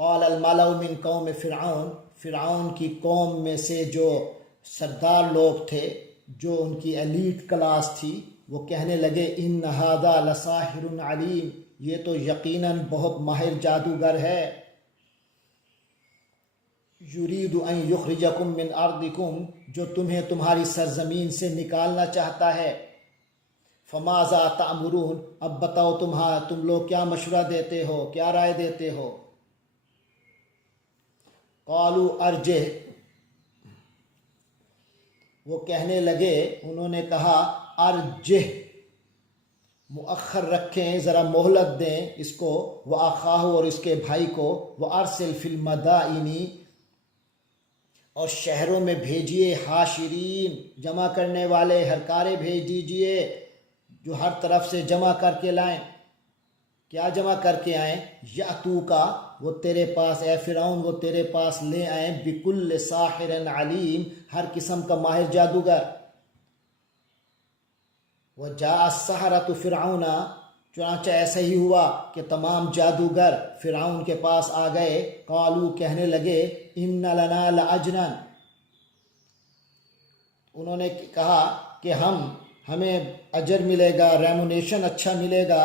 قال الملأ من قوم فرعون، فرعون کی قوم میں سے جو سردار لوگ تھے، جو ان کی ایلیٹ کلاس تھی، وہ کہنے لگے ان ھذا لساحر علیم، یہ تو یقیناً بہت ماہر جادوگر ہے۔ یرید ان یخرجکم من ارضکم، جو تمہیں تمہاری سرزمین سے نکالنا چاہتا ہے۔ فماذا تأمرون، اب بتاؤ تم لوگ کیا مشورہ دیتے ہو، کیا رائے دیتے ہو؟ قالوا ارجہ، وہ کہنے لگے، انہوں نے کہا ارجہ، مؤخر رکھیں، ذرا مہلت دیں اس کو، وأخاہ، اور اس کے بھائی کو، وأرسل فی المدائن، اور شہروں میں بھیجیے، حاشرین، جمع کرنے والے، ہرکارے بھیج دیجئے جو ہر طرف سے جمع کر کے لائیں۔ کیا جمع کر کے آئیں؟ یاتو کا، وہ تیرے پاس، اے فرعون وہ تیرے پاس لے آئیں، بکل ساحر علیم، ہر قسم کا ماہر جادوگر۔ وجاء السحرۃ فرعون، چنانچہ ایسا ہی ہوا کہ تمام جادوگر فرعون کے پاس آ گئے۔ قالوا، کہنے لگے، ان لنا لاجرا، انہوں نے کہا کہ ہمیں اجر ملے گا، ریمونیشن اچھا ملے گا۔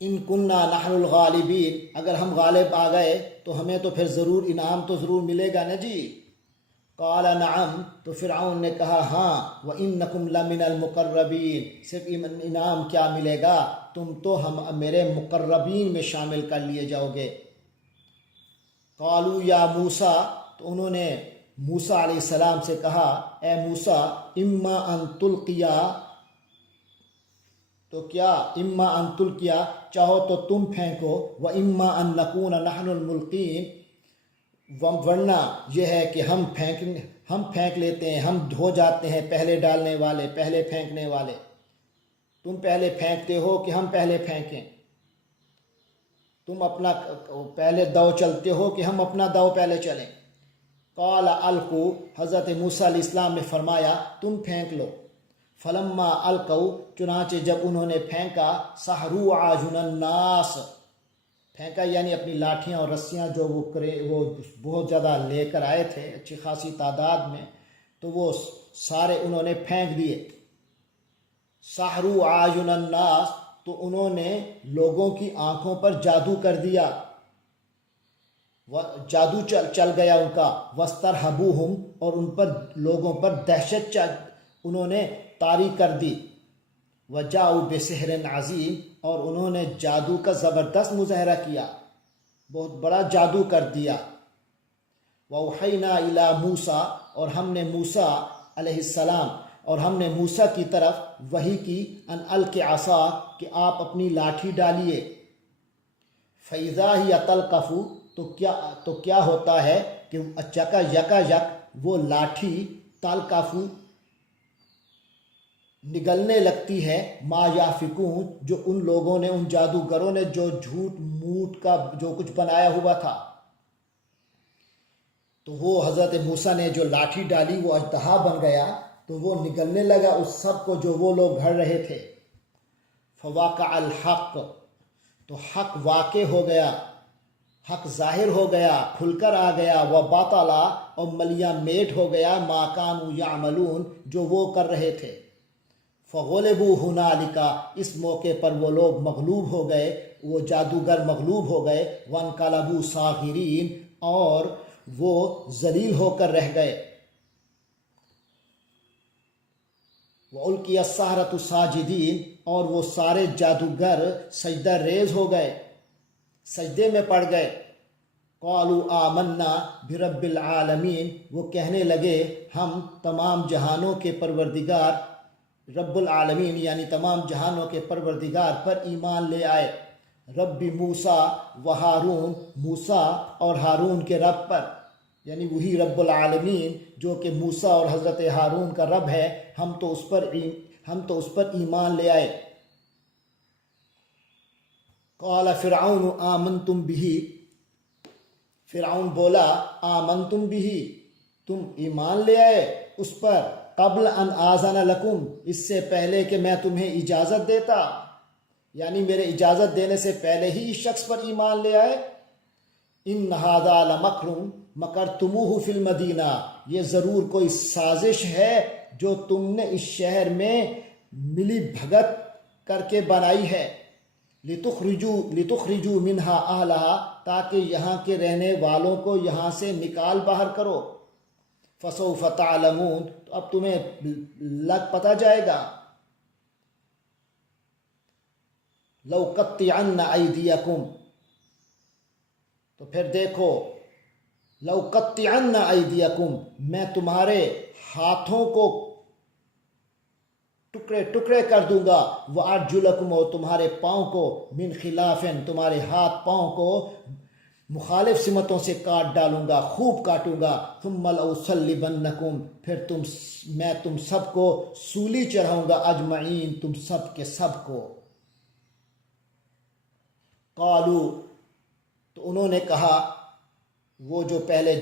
ان کننا نحن الغالبین، اگر ہم غالب آ گئے تو ہمیں تو پھر ضرور انعام تو ضرور ملے گا نا جی۔ قال نعم، تو فرعون نے کہا ہاں، وانکم لمن المقربین، صرف انعام کیا ملے گا، تم تو میرے مقربین میں شامل کر لیے جاؤ گے۔ قالوا یا موسیٰ، تو انہوں نے موسیٰ علیہ السلام سے کہا، اے موسیٰ، اما ان تلقیا، تو کیا، اما ان تلقیا، چاہو تو تم پھینکو، و اما ان نکون نحن الملقین، ورنہ یہ ہے کہ ہم پھینک لیتے ہیں، ہم ہو جاتے ہیں پہلے ڈالنے والے، پہلے پھینکنے والے۔ تم پہلے پھینکتے ہو کہ ہم پہلے پھینکیں؟ تم اپنا پہلے دو چلتے ہو کہ ہم اپنا دو پہلے چلیں؟ قال القوا، حضرت موسیٰ علیہ السلام نے فرمایا تم پھینک لو۔ فلما القوا، چنانچہ جب انہوں نے پھینکا، سحروا اعین الناس، پھینکا یعنی اپنی لاٹھیاں اور رسیاں جو وہ بہت زیادہ لے کر آئے تھے اچھی خاصی تعداد میں، تو وہ سارے انہوں نے پھینک دیے۔ سحروا اعین الناس، تو انہوں نے لوگوں کی آنکھوں پر جادو کر دیا، جادو چل گیا ان کا۔ واسترہبوہم، اور ان پر لوگوں پر دہشت انہوں نے طاری کر دی۔ وجاؤ بسحر عظیم، اور انہوں نے جادو کا زبردست مظاہرہ کیا، بہت بڑا جادو کر دیا۔ وأوحینا الی موسیٰ، اور ہم نے موسیٰ علیہ السلام، اور ہم نے موسیٰ کی طرف وحی کی، ان الق عصاک، کہ آپ اپنی لاٹھی ڈالیے۔ فإذا ہی تلقف، تو کیا ہوتا ہے کہ یکا یک وہ لاٹھی تلقف نگلنے لگتی ہے، ما یافکون، جو ان لوگوں نے، ان جادوگروں نے جو جھوٹ موٹ کا جو کچھ بنایا ہوا تھا۔ تو وہ حضرت موسیٰ نے جو لاٹھی ڈالی وہ اژدہا بن گیا، تو وہ نگلنے لگا اس سب کو جو وہ لوگ گھڑ رہے تھے۔ فواقع الحق، تو حق واقع ہو گیا، حق ظاہر ہو گیا، کھل کر آ گیا۔ وبطل، اور ملیاں میٹ ہو گیا، ما کانوا یعملون، جو وہ کر رہے تھے۔ فغلبوا ہنالک، اس موقع پر وہ لوگ مغلوب ہو گئے، وہ جادوگر مغلوب ہو گئے۔ وانقلبوا صاغرین، اور وہ ذلیل ہو کر رہ گئے۔ وَأُلْقِيَ السَّحَرَةُ ساجدین، اور وہ سارے جادوگر سجدہ ریز ہو گئے، سجدے میں پڑ گئے۔ قالوا آمنا برب العالمین، وہ کہنے لگے ہم تمام جہانوں کے پروردگار، رب العالمین یعنی تمام جہانوں کے پروردگار پر ایمان لے آئے۔ رب موسیٰ و ہارون، موسیٰ اور ہارون کے رب پر، یعنی وہی رب العالمین جو کہ موسیٰ اور حضرت ہارون کا رب ہے، ہم تو اس پر ایمان لے آئے۔ قال فرعون آمنتم بہ، فرعون بولا آمنتم بہ، تم ایمان لے آئے اس پر، قبل ان آذن لکم، اس سے پہلے کہ میں تمہیں اجازت دیتا۔ یعنی میرے اجازت دینے سے پہلے ہی اس شخص پر ایمان لے آئے. ان ھذا لمکر مکرتموہ فی المدینہ، یہ ضرور کوئی سازش ہے جو تم نے اس شہر میں ملی بھگت کر کے بنائی ہے. لتخرجوا منہا اہلہا، تاکہ یہاں کے رہنے والوں کو یہاں سے نکال باہر کرو. فسوف تعلمون، تو اب تمہیں لگ پتہ جائے گا. لو قطعن ایدیکم، تو پھر دیکھو، لو قطعن ایدیکم، میں تمہارے ہاتھوں کو ٹکڑے ٹکڑے کر دوں گا. وارجلکم، اور تمہارے پاؤں کو من خلاف، تمہارے ہاتھ پاؤں کو مخالف سمتوں سے کاٹ ڈالوں گا، خوب کاٹوں گا. ثم لأصلبنکم، پھر میں تم سب کو سولی چڑھاؤں گا. اجمعین، تم سب کے سب کو. قالو، تو انہوں نے کہا، وہ جو پہلے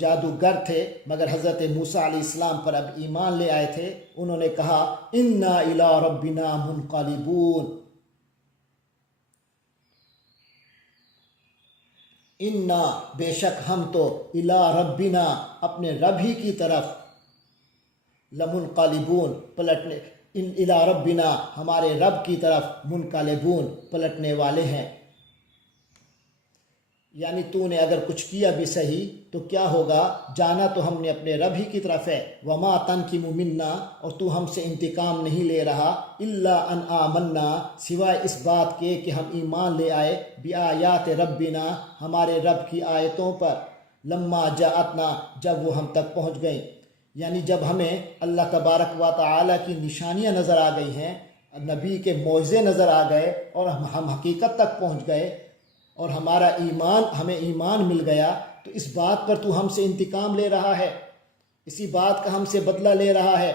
جادوگر تھے مگر حضرت موسیٰ علیہ السلام پر اب ایمان لے آئے تھے، انہوں نے کہا انا الی ربنا منقلبون، انا بے شک ہم تو الی ربنا اپنے رب ہی کی طرف، لمنقلبون پلٹنے، الی ربنا ہمارے رب کی طرف، منقلبون پلٹنے والے ہیں. یعنی تو نے اگر کچھ کیا بھی صحیح تو کیا ہوگا، جانا تو ہم نے اپنے رب ہی کی طرف ہے. وما تنقم منا، اور تو ہم سے انتقام نہیں لے رہا. الا ان آمنا، سوائے اس بات کے کہ ہم ایمان لے آئے، بآیات ربنا ہمارے رب کی آیتوں پر، لما جاءتنا جب وہ ہم تک پہنچ گئیں. یعنی جب ہمیں اللہ تبارک و تعالیٰ کی نشانیاں نظر آ گئی ہیں، نبی کے معجزے نظر آ گئے، اور ہم حقیقت تک پہنچ گئے، اور ہمیں ایمان مل گیا، تو اس بات پر تو ہم سے انتقام لے رہا ہے، اسی بات کا ہم سے بدلہ لے رہا ہے.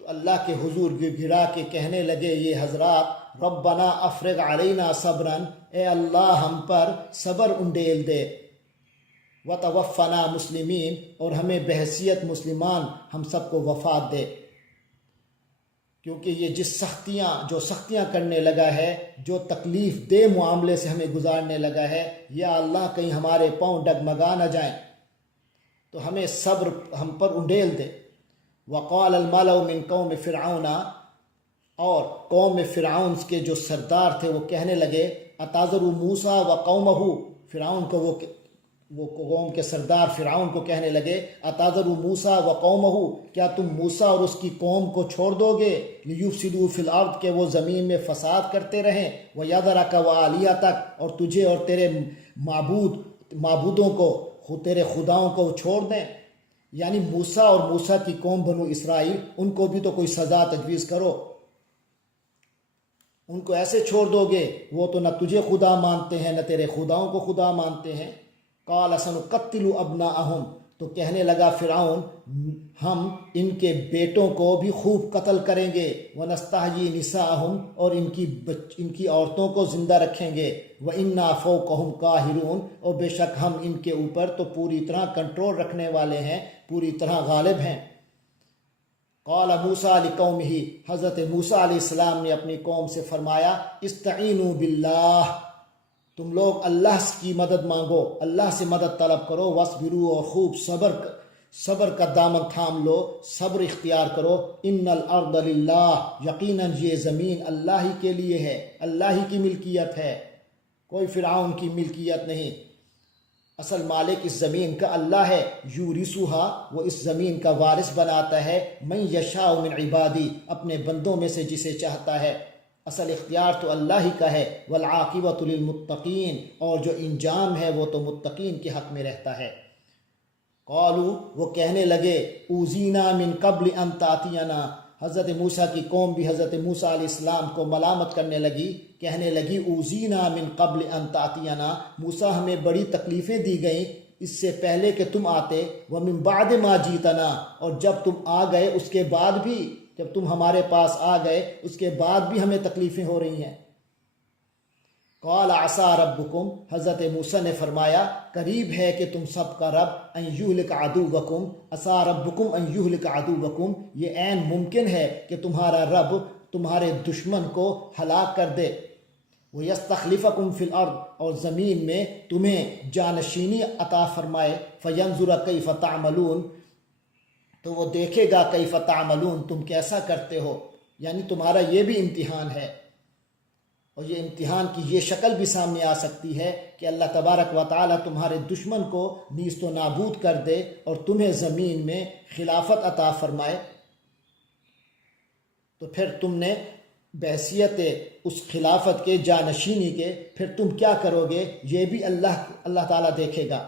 تو اللہ کے حضور گڑا کے کہنے لگے یہ حضرات، ربنا افرغ علینا صبرا، اے اللہ ہم پر صبر انڈیل دے، وتوفنا مسلمین، اور ہمیں بحیثیت مسلمان ہم سب کو وفات دے. کیونکہ یہ جو سختیاں کرنے لگا ہے، جو تکلیف دہ معاملے سے ہمیں گزارنے لگا ہے، یا اللہ کہیں ہمارے پاؤں ڈگمگا نہ جائیں، تو ہمیں صبر ہم پر انڈیل دے. وقال الملأ من قوم فرعون، اور قوم فرعون کے جو سردار تھے وہ کہنے لگے، اتذر موسیٰ وقومہ، فرعون کو وہ قوم کے سردار فرعون کو کہنے لگے، اتذر موسیٰ وقومہ، کیا تم موسیٰ اور اس کی قوم کو چھوڑ دو گے، لیفسدوا فی الارض، کہ وہ زمین میں فساد کرتے رہیں، ویذرک وآلیہتک، اور تجھے اور تیرے معبودوں کو، تیرے خداؤں کو چھوڑ دیں. یعنی موسیٰ اور موسیٰ کی قوم بنو اسرائیل، ان کو بھی تو کوئی سزا تجویز کرو، ان کو ایسے چھوڑ دو گے، وہ تو نہ تجھے خدا مانتے ہیں نہ تیرے خداؤں کو خدا مانتے ہیں. قال سنقتل ابناءہم، تو کہنے لگا فرعون، ہم ان کے بیٹوں کو بھی خوب قتل کریں گے، ونستحیی نساءہم، اور ان کی عورتوں کو زندہ رکھیں گے، وإنا فوقہم قاہرون، اور بے شک ہم ان کے اوپر تو پوری طرح کنٹرول رکھنے والے ہیں، پوری طرح غالب ہیں. قال موسیٰ لقومہ، حضرت موسیٰ علیہ السلام نے اپنی قوم سے فرمایا، استعینوا باللہ، تم لوگ اللہ کی مدد مانگو، اللہ سے مدد طلب کرو، وصبروا، اور خوب صبر کا دامن تھام لو، صبر اختیار کرو. ان الارض للہ، یقیناً یہ زمین اللہ ہی کے لیے ہے، اللہ ہی کی ملکیت ہے، کوئی فرعون کی ملکیت نہیں. اصل مالک اس زمین کا اللہ ہے. یورثھا، وہ اس زمین کا وارث بناتا ہے، من یشاء من عبادی، اپنے بندوں میں سے جسے چاہتا ہے. اصل اختیار تو اللہ ہی کا ہے. والعاقبۃ للمتقین، اور جو انجام ہے وہ تو متقین کے حق میں رہتا ہے. قالوا، وہ کہنے لگے، اوذینا من قبل ان تأتینا، حضرت موسیٰ کی قوم بھی حضرت موسیٰ علیہ السلام کو ملامت کرنے لگی، کہنے لگی، اوذینا من قبل ان تأتینا، موسیٰ ہمیں بڑی تکلیفیں دی گئیں اس سے پہلے کہ تم آتے، ومن بعد ما جیتنا، اور جب تم آ گئے اس کے بعد بھی، جب تم ہمارے پاس آ گئے اس کے بعد بھی ہمیں تکلیفیں ہو رہی ہیں. قال عسیٰ ربکم، حضرت موسیٰ نے فرمایا قریب ہے کہ تم سب کا رب، ان یہلک عدوکم، عسیٰ ربکم ان یہلک عدوکم، یہ عین ممکن ہے کہ تمہارا رب تمہارے دشمن کو ہلاک کر دے، وَيَسْتَخْلِفَكُمْ فِي الْأَرْضِ اور زمین میں تمہیں جانشینی عطا فرمائے، فَيَنْظُرَ كَيْفَ تَعْمَلُونَ تو وہ دیکھے گا کیف تعملون تم کیسا کرتے ہو، یعنی تمہارا یہ بھی امتحان ہے۔ اور یہ امتحان کی یہ شکل بھی سامنے آ سکتی ہے کہ اللہ تبارک و تعالی تمہارے دشمن کو نیست و نابود کر دے اور تمہیں زمین میں خلافت عطا فرمائے، تو پھر تم نے بحیثیت اس خلافت کے جانشینی کے پھر تم کیا کرو گے، یہ بھی اللہ تعالیٰ دیکھے گا۔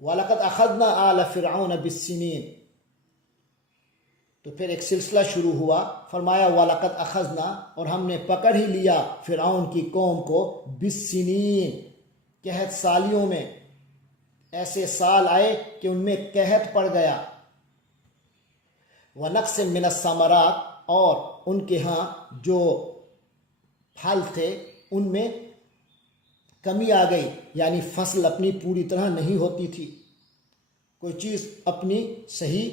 وَلَقَدْ أَخَذْنَا آلَ فِرْعَوْنَ بِالسِّنِينَ تو پھر ایک سلسلہ شروع ہوا، فرمایا وَلَقَدْ أَخَذْنَا اور ہم نے پکڑ ہی لیا فرعون کی قوم کو بِالسِّنِينَ قحط سالیوں میں، ایسے سال آئے کہ ان میں قحط پڑ گیا، وَنَقْصٍ مِّنَ الثَّمَرَاتِ اور ان کے ہاں جو پھل تھے ان میں کمی آ گئی، یعنی فصل اپنی پوری طرح نہیں ہوتی تھی، کوئی چیز اپنی صحیح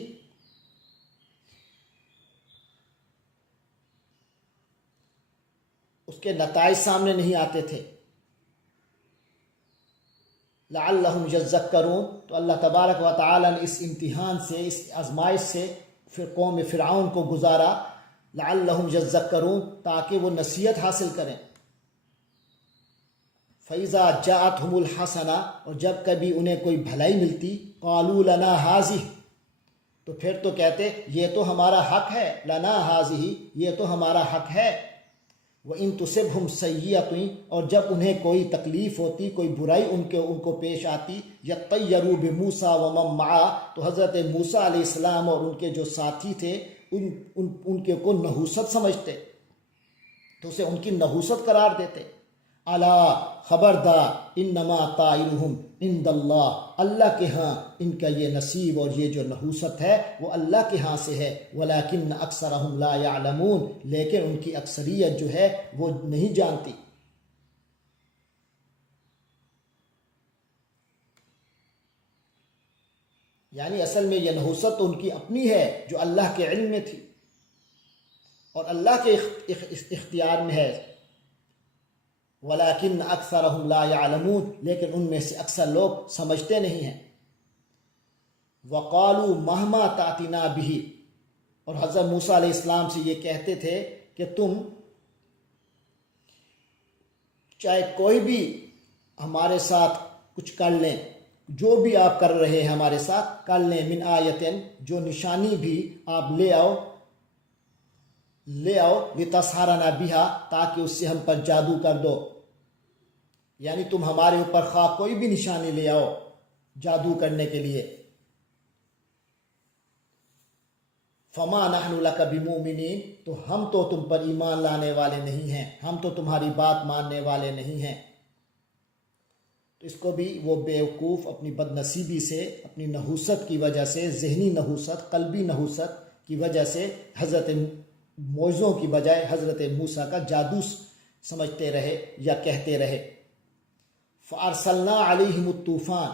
اس کے نتائج سامنے نہیں آتے تھے۔ لعلہم یذکرون تو اللہ تبارک و تعالی نے اس امتحان سے، اس آزمائش سے پھر قوم فرعون کو گزارا، لعلہم یذکرون تاکہ وہ نصیحت حاصل کریں۔ فَإِذَا جَاءَتْهُمُ الْحَسَنَةُ اور جب کبھی انہیں کوئی بھلائی ملتی، قَالُوا لَنَا هَٰذِهِ تو پھر تو کہتے یہ تو ہمارا حق ہے، لَنَا هَٰذِهِ یہ تو ہمارا حق ہے۔ وَإِن تُصِبْهُمْ سَيِّئَةٌ اور جب انہیں کوئی تکلیف ہوتی، کوئی برائی ان کو پیش آتی، يَطَّيَّرُوا بِمُوسَىٰ وَمَن مَّعَهُ تو حضرت موسیٰ علیہ السلام اور ان کے جو ساتھی تھے ان کے کو نحوست سمجھتے تو اسے ان کی نحوست قرار دیتے۔ الا خبردار، انما طائرہم عند اللہ اللہ کے ہاں ان کا یہ نصیب اور یہ جو نحوست ہے وہ اللہ کے ہاں سے ہے، ولکن اکثرہم لا یعلمون لیکن ان کی اکثریت جو ہے وہ نہیں جانتی۔ یعنی اصل میں یہ نحوست ان کی اپنی ہے جو اللہ کے علم میں تھی اور اللہ کے اختیار میں ہے، ولیکن اکثرہم لا یعلمون لیکن ان میں سے اکثر لوگ سمجھتے نہیں ہیں۔ وقالوا مہما تأتنا بہ اور حضرت موسیٰ علیہ السلام سے یہ کہتے تھے کہ تم چاہے کوئی بھی ہمارے ساتھ کچھ کر لیں، جو بھی آپ کر رہے ہیں ہمارے ساتھ کر لیں، من آیتن جو نشانی بھی آپ لے آؤ لتسحرنا بہا تاکہ اس سے ہم پر جادو کر دو، یعنی تم ہمارے اوپر خواہ کوئی بھی نشانی لے آؤ جادو کرنے کے لیے۔ فما نحن لک بمؤمنین تو ہم تو تم پر ایمان لانے والے نہیں ہیں، ہم تو تمہاری بات ماننے والے نہیں ہیں۔ تو اس کو بھی وہ بیوقوف اپنی بد نصیبی سے، اپنی نحوست کی وجہ سے، ذہنی نحوست، قلبی نحوست کی وجہ سے حضرت معجزوں کی بجائے حضرت موسیٰ کا جادو سمجھتے رہے یا کہتے رہے۔ فَأَرْسَلْنَا عَلَيْهِمُ الطُّوفَانَ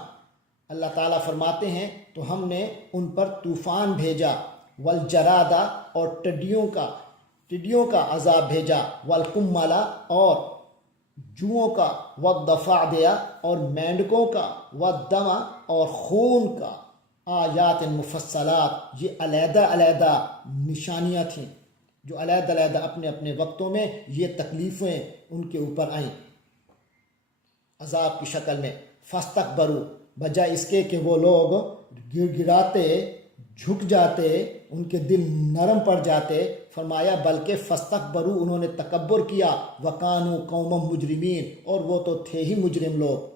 اللہ تعالیٰ فرماتے ہیں تو ہم نے ان پر طوفان بھیجا، والجراد اور ٹڈیوں کا عذاب بھیجا، والقمل اور جوؤں کا، والضفادع اور مینڈکوں کا، والدم اور خون کا، آیات مفصلات یہ علیحدہ علیحدہ نشانیاں تھیں جو علیحدہ علیحدہ اپنے اپنے وقتوں میں یہ تکلیفیں ان کے اوپر آئیں عذاب کی شکل میں۔ فاستکبروا بجائے اس کے کہ وہ لوگ گر گراتے، جھک جاتے، ان کے دل نرم پڑ جاتے، فرمایا بلکہ فاستکبروا انہوں نے تکبر کیا، وکانوا قوما مجرمین اور وہ تو تھے ہی مجرم لوگ۔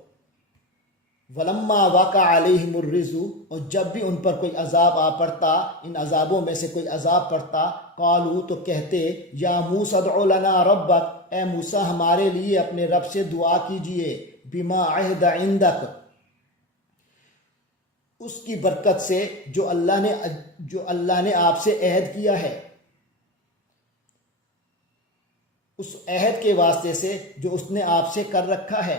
ولما وقع علیہم الرجز اور جب بھی ان پر کوئی عذاب آ پڑتا، ان عذابوں میں سے کوئی عذاب پڑتا، قالوا تو کہتے، یا موسیٰ ادع لنا ربک اے موسیٰ ہمارے لیے اپنے رب سے دعا کیجئے، بما عہد عندک اس کی برکت سے جو اللہ نے آپ سے عہد کیا ہے، اس عہد کے واسطے سے جو اس نے آپ سے کر رکھا ہے۔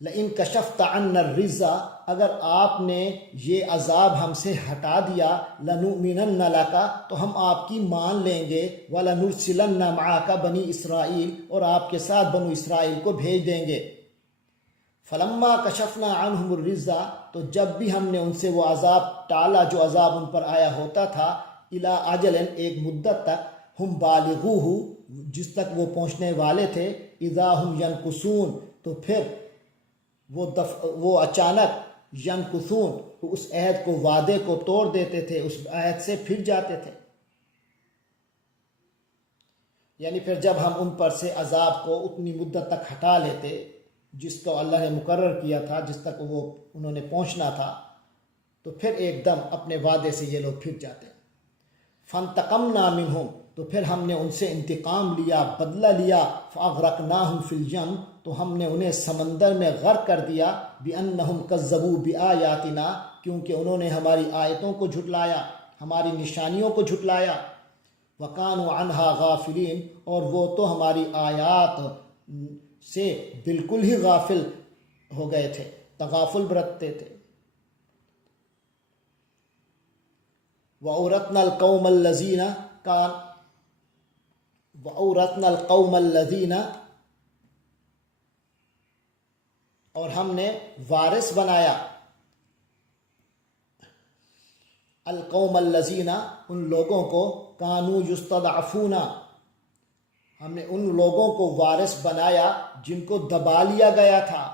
لئن کشفت عنا الرجز، اگر آپ نے یہ عذاب ہم سے ہٹا دیا، لنؤمنن لک، تو ہم آپ کی مان لیں گے، ولنرسلن معک بنی اسرائیل، اور آپ کے ساتھ بنو اسرائیل کو بھیج دیں گے۔ فلما کشفنا عنہم الرجز، تو جب بھی ہم نے ان سے وہ عذاب ٹالا جو عذاب ان پر آیا ہوتا تھا، الی اجل، ایک مدت تک، ہم بالغوہ، جس تک وہ پہنچنے والے تھے، اذا ہم ینکثون، تو پھر وہ اچانک ینکثون، تو اس عہد کو، وعدے کو توڑ دیتے تھے، اس عہد سے پھر جاتے تھے۔ یعنی پھر جب ہم ان پر سے عذاب کو اتنی مدت تک ہٹا لیتے جس کو اللہ نے مقرر کیا تھا، جس تک انہوں نے پہنچنا تھا، تو پھر ایک دم اپنے وعدے سے یہ لوگ پھر جاتے۔ فانتقمنا منہم، تو پھر ہم نے ان سے انتقام لیا، بدلہ لیا، فاغرقناہم فی الجم، تو ہم نے انہیں سمندر میں غرق کر دیا، بانہم کذبوا بآیاتنا، کیونکہ انہوں نے ہماری آیتوں کو جھٹلایا، ہماری نشانیوں کو جھٹلایا، وکانوا عنہا غافلین، اور وہ تو ہماری آیات سے بالکل ہی غافل ہو گئے تھے، تغافل برتتے تھے۔ وَأَوْرَثْنَا الْقَوْمَ الَّذِينَ، اور ہم نے وارث بنایا، القوم الذین، ان لوگوں کو، کانوا یستضعفون، ہم نے ان لوگوں کو وارث بنایا جن کو دبا لیا گیا تھا،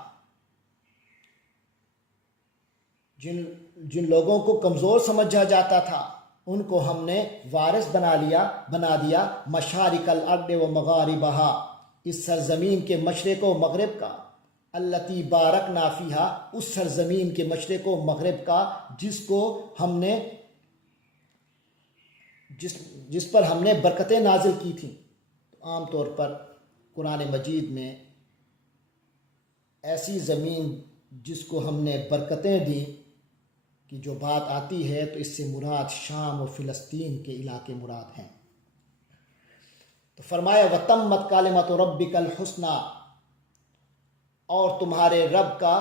جن لوگوں کو کمزور سمجھا جاتا تھا، ان کو ہم نے وارث بنا دیا، مشارق الارض و مغاربہا، اس سرزمین کے مشرق و مغرب کا، التی بارکنا فیہا، اس سرزمین کے مشرق و مغرب کا جس پر ہم نے برکتیں نازل کی تھیں۔ عام طور پر قرآن مجید میں ایسی زمین جس کو ہم نے برکتیں دیں کی جو بات آتی ہے، تو اس سے مراد شام و فلسطین کے علاقے مراد ہیں۔ تو فرمایا وَتَمَّتْ کَلِمَتُ رَبِّكَ الْحُسْنَى، اور تمہارے رب کا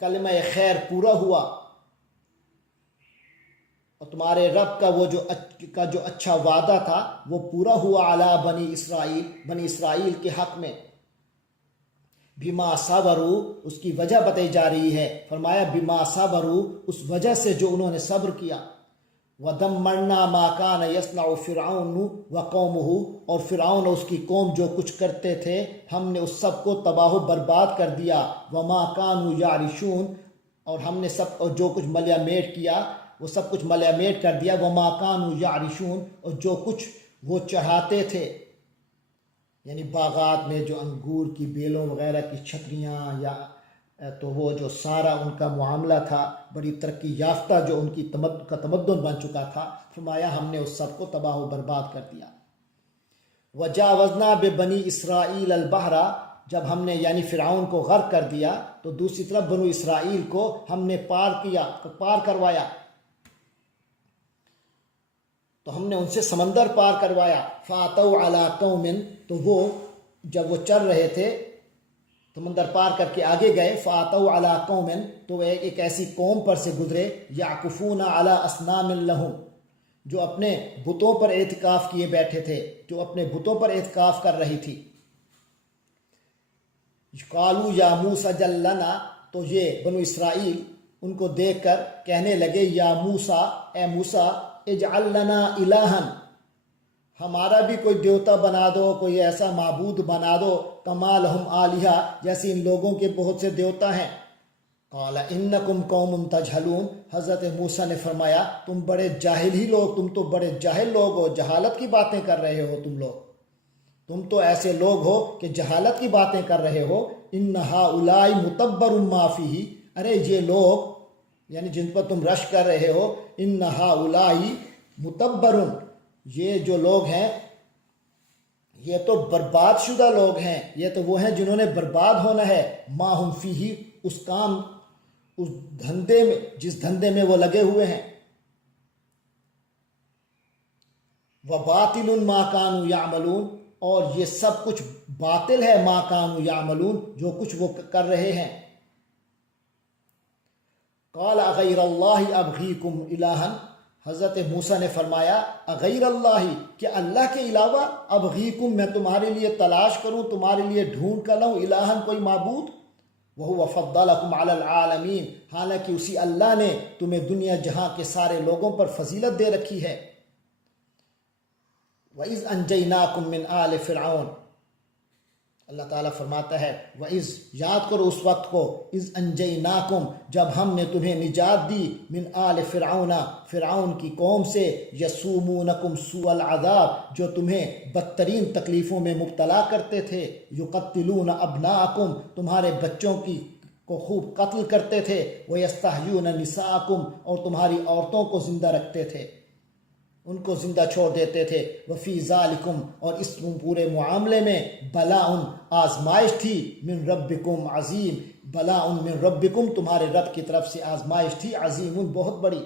کلمہ خیر پورا ہوا، اور تمہارے رب کا جو اچھا وعدہ تھا وہ پورا ہوا، علی بنی اسرائیل کے حق میں، بما صبروا، اس کی وجہ بتائی جا رہی ہے، فرمایا بما صبروا، اس وجہ سے جو انہوں نے صبر کیا، ودمرنا ما کان یصنع فرعون وقومہ، اور فرعون اور اس کی قوم جو کچھ کرتے تھے، ہم نے اس سب کو تباہ و برباد کر دیا، وما کانوا یعرشون، اور ہم نے جو کچھ ملیہ میٹ کیا وہ سب کچھ ملیہ میٹ کر دیا، وما کانوا یعرشون، اور جو کچھ وہ چڑھاتے تھے، یعنی باغات میں جو انگور کی بیلوں وغیرہ کی چھتریاں، یا تو وہ جو سارا ان کا معاملہ تھا، بڑی ترقی یافتہ جو ان کی تمدن بن چکا تھا، فرمایا ہم نے اس سب کو تباہ و برباد کر دیا۔ وجاوزنا ببنی اسرائیل البحر، جب ہم نے یعنی فرعون کو غرق کر دیا تو دوسری طرف بنو اسرائیل کو ہم نے پار کروایا، تو ہم نے ان سے سمندر پار کروایا، فاتوا علی قوم، تو وہ جب وہ چل رہے تھے سمندر پار کر کے آگے گئے، فاتوا علی قوم، تو وہ ایک ایسی قوم پر سے گزرے، یعکفون علی اصنام لہم، جو اپنے بتوں پر اعتکاف کیے بیٹھے تھے، جو اپنے بتوں پر اعتکاف کر رہی تھی۔ قالوا یا موسیٰ اجعل لنا، تو یہ بنو اسرائیل ان کو دیکھ کر کہنے لگے، یا موسیٰ، اے موسیٰ، اجعل لنا الہا، ہمارا بھی کوئی دیوتا بنا دو، کوئی ایسا معبود بنا دو، کما لہم آلہہ، جیسے ان لوگوں کے بہت سے دیوتا ہیں۔ قال انکم قوم تجہلون، حضرت موسیٰ نے فرمایا تم بڑے جاہل ہی لوگ، تم تو بڑے جاہل لوگ ہو، جہالت کی باتیں کر رہے ہو، تم تو ایسے لوگ ہو کہ جہالت کی باتیں کر رہے ہو۔ ان ہؤلاء متبر ما فیہ، ارے یہ لوگ یعنی جن پر تم رش کر رہے ہو، ان ہؤلاء متبر، یہ جو لوگ ہیں یہ تو برباد شدہ لوگ ہیں، یہ تو وہ ہیں جنہوں نے برباد ہونا ہے، ما ہم فیہ، اس دھندے میں، جس دھندے میں وہ لگے ہوئے ہیں، وباطل ما کانوا یعملون، اور یہ سب کچھ باطل ہے ما کانوا یعملون جو کچھ وہ کر رہے ہیں. قال اغیر اللہ ابغیکم الہا، حضرت موسیٰ نے فرمایا اغیر اللہ، کہ اللہ کے علاوہ ابغیکم میں تمہارے لیے تلاش کروں، تمہارے لیے ڈھونڈ کر لاؤں الہا کوئی معبود. وَهُوَ فَضَّلَكُمْ عَلَى الْعَالَمِينَ، حالانکہ اسی اللہ نے تمہیں دنیا جہاں کے سارے لوگوں پر فضیلت دے رکھی ہے. وَإِذْ أَنْجَيْنَاكُمْ مِنْ آلِ فِرْعَوْنَ، اللہ تعالیٰ فرماتا ہے وَإِذْ، یاد کرو اس وقت کو، اِذْ أَنْجَيْنَاكُمْ، جب ہم نے تمہیں نجات دی، من آل فرعون، فرعون کی قوم سے، یسومونکم سوء العذاب، جو تمہیں بدترین تکلیفوں میں مبتلا کرتے تھے، یقتلون ابناءکم، تمہارے بچوں کو خوب قتل کرتے تھے، ویستحیون نساءکم، اور تمہاری عورتوں کو زندہ رکھتے تھے، ان کو زندہ چھوڑ دیتے تھے. وفی ذالکم، اور اس پورے معاملے میں، بلاء، آزمائش تھی، من ربکم عظیم، بلاء من ربکم، تمہارے رب کی طرف سے آزمائش تھی، عظیم، بہت بڑی.